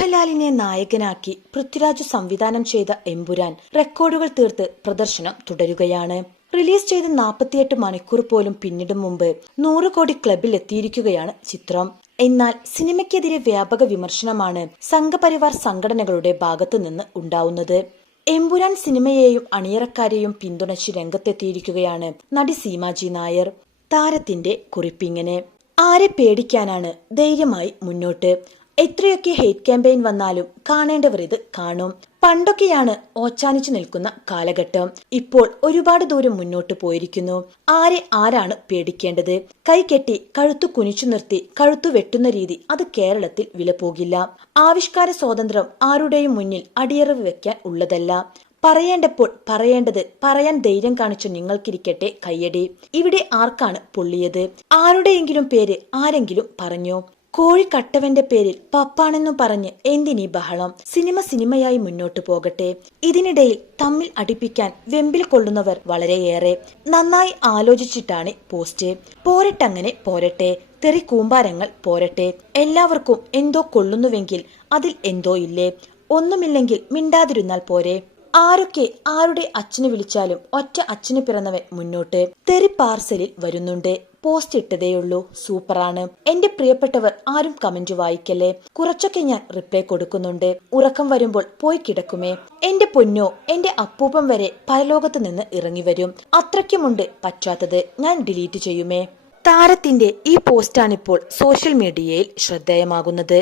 മോഹൻലാലിനെ നായകനാക്കി പൃഥ്വിരാജ് സംവിധാനം ചെയ്ത എമ്പുരാൻ റെക്കോർഡുകൾ തീർത്ത് പ്രദർശനം തുടരുകയാണ്. റിലീസ് ചെയ്ത് നാൽപ്പത്തിയെട്ട് മണിക്കൂർ പോലും പിന്നിടും മുമ്പ് നൂറ് കോടി ക്ലബിൽ എത്തിയിരിക്കുകയാണ് ചിത്രം. എന്നാൽ സിനിമയ്ക്കെതിരെ വ്യാപക വിമർശനമാണ് സംഘപരിവാർ സംഘടനകളുടെ ഭാഗത്തു നിന്ന് ഉണ്ടാവുന്നത്. എമ്പുരാൻ സിനിമയെയും അണിയറക്കാരെയും പിന്തുണച്ച് രംഗത്തെത്തിയിരിക്കുകയാണ് നടി സീമാജി നായർ. താരത്തിന്റെ കുറിപ്പിങ്ങനെ. ആരെ പേടിക്കാനാണ് ധൈര്യമായി മുന്നോട്ട്? എത്രയൊക്കെ ഹെയ്റ്റ് ക്യാമ്പയിൻ വന്നാലും കാണേണ്ടവർ ഇത് കാണും. പണ്ടൊക്കെയാണ് ഓച്ചാനിച്ചു നിൽക്കുന്ന കാലഘട്ടം. ഇപ്പോൾ ഒരുപാട് ദൂരം മുന്നോട്ട് പോയിരിക്കുന്നു. ആരെ ആരാണ് പേടിക്കേണ്ടത്? കൈകെട്ടി കഴുത്തു കുനിച്ചു നിർത്തി കഴുത്തു വെട്ടുന്ന രീതി അത് കേരളത്തിൽ വില പോകില്ല ആവിഷ്കാര സ്വാതന്ത്ര്യം ആരുടെയും മുന്നിൽ അടിയറവ് വെക്കാൻ ഉള്ളതല്ല. പറയേണ്ടപ്പോൾ പറയേണ്ടത് പറയാൻ ധൈര്യം കാണിച്ചു നിങ്ങൾക്കിരിക്കട്ടെ കയ്യടി. ഇവിടെ ആർക്കാണ് പൊള്ളിയത്? ആരുടെയെങ്കിലും പേര് ആരെങ്കിലും പറഞ്ഞോ? കോഴിക്കട്ടവന്റെ പേരിൽ പപ്പാണെന്നു പറഞ്ഞ് എന്തിനീ ബഹളം? സിനിമ സിനിമയായി മുന്നോട്ടു പോകട്ടെ. ഇതിനിടയിൽ തമ്മിൽ അടിപ്പിക്കാൻ വെമ്പിൽ കൊള്ളുന്നവർ വളരെയേറെ. നന്നായി ആലോചിച്ചിട്ടാണ് പോസ്റ്റ്. പോരട്ടങ്ങനെ പോരട്ടെ. തെറി കൂമ്പാരങ്ങൾ പോരട്ടെ. എല്ലാവർക്കും എന്തോ കൊള്ളുന്നുവെങ്കിൽ അതിൽ എന്തോ ഇല്ലേ? ഒന്നുമില്ലെങ്കിൽ മിണ്ടാതിരുന്നാൽ പോരെ. ആരൊക്കെ ആരുടെ അച്ഛന് വിളിച്ചാലും ഒറ്റ അച്ഛന് പിറന്നവൻ മുന്നോട്ട്. തെറി പാർസലിൽ വരുന്നുണ്ട്. പോസ്റ്റ് ഇട്ടതേയുള്ളൂ. സൂപ്പറാണ്. എന്റെ പ്രിയപ്പെട്ടവർ ആരും കമന്റ് വായിക്കല്ലേ? കുറച്ചൊക്കെ ഞാൻ റിപ്ലൈ കൊടുക്കുന്നുണ്ട്. ഉറക്കം വരുമ്പോൾ പോയി കിടക്കുമേ. എന്റെ പൊന്നോ എന്റെ അപ്പൂപ്പം വരെ പരലോകത്ത് നിന്ന് ഇറങ്ങി വരും. അത്രയ്ക്കുമുണ്ട് പറ്റാത്തത്. ഞാൻ ഡിലീറ്റ് ചെയ്യുമേ. താരത്തിന്റെ ഈ പോസ്റ്റാണിപ്പോൾ സോഷ്യൽ മീഡിയയിൽ ശ്രദ്ധേയമാകുന്നത്.